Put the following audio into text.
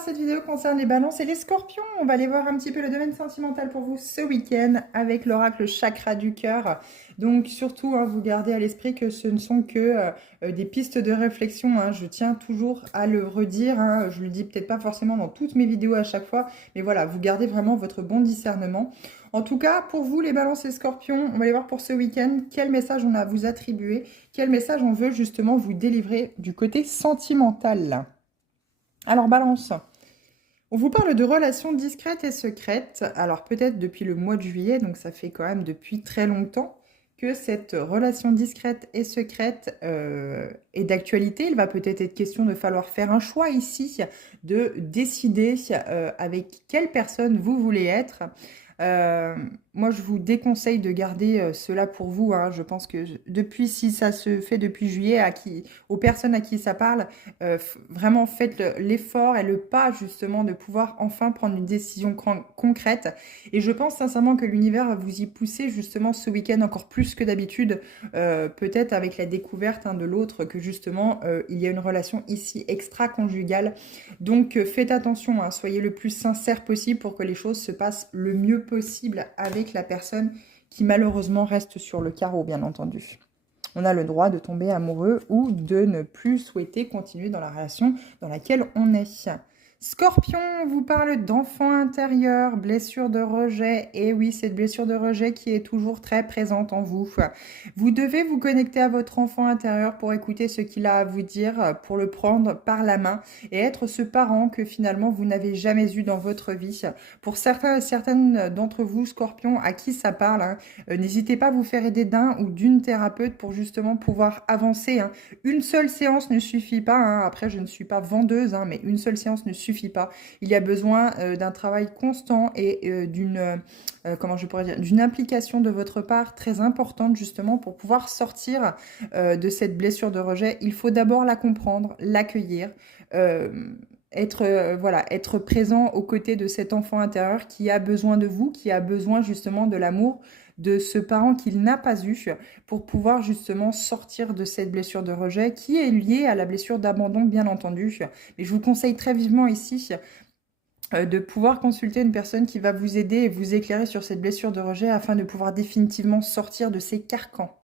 cette vidéo concerne les balances et les scorpions. On va aller voir un petit peu le domaine sentimental pour vous ce week-end avec l'oracle chakra du cœur. Donc surtout, vous gardez à l'esprit que ce ne sont que des pistes de réflexion. Je tiens toujours à le redire. Je le dis peut-être pas forcément dans toutes mes vidéos à chaque fois. Mais voilà, vous gardez vraiment votre bon discernement. En tout cas, pour vous, les balances et scorpions, on va aller voir pour ce week-end quel message on a à vous attribuer, quel message on veut justement vous délivrer du côté sentimental. Alors, balance, on vous parle de relations discrètes et secrètes. Alors, peut-être depuis le mois de juillet, donc ça fait quand même depuis très longtemps que cette relation discrète et secrète est d'actualité. Il va peut-être être question de falloir faire un choix ici, de décider avec quelle personne vous voulez être. Moi, je vous déconseille de garder cela pour vous. Je pense que si ça se fait depuis juillet, aux personnes à qui ça parle, vraiment faites l'effort et le pas justement de pouvoir enfin prendre une décision concrète. Et je pense sincèrement que l'univers va vous y pousser justement ce week-end encore plus que d'habitude, peut-être avec la découverte de l'autre que justement il y a une relation ici extra-conjugale. Donc faites attention, soyez le plus sincère possible pour que les choses se passent le mieux possible avec la personne qui malheureusement reste sur le carreau, bien entendu. On a le droit de tomber amoureux ou de ne plus souhaiter continuer dans la relation dans laquelle on est. Scorpion, on vous parle d'enfant intérieur, blessure de rejet. Et oui, cette blessure de rejet qui est toujours très présente en vous. Vous devez vous connecter à votre enfant intérieur pour écouter ce qu'il a à vous dire, pour le prendre par la main et être ce parent que finalement vous n'avez jamais eu dans votre vie. Pour certaines d'entre vous, Scorpion, à qui ça parle, n'hésitez pas à vous faire aider d'un ou d'une thérapeute pour justement pouvoir avancer. Une seule séance ne suffit pas. Après, je ne suis pas vendeuse, mais une seule séance ne suffit pas. Il y a besoin d'un travail constant et d'une implication de votre part très importante justement pour pouvoir sortir de cette blessure de rejet. Il faut d'abord la comprendre, l'accueillir, être présent aux côtés de cet enfant intérieur qui a besoin de vous, qui a besoin justement de l'amour de ce parent qu'il n'a pas eu pour pouvoir justement sortir de cette blessure de rejet qui est liée à la blessure d'abandon, bien entendu. Mais je vous conseille très vivement ici de pouvoir consulter une personne qui va vous aider et vous éclairer sur cette blessure de rejet afin de pouvoir définitivement sortir de ces carcans.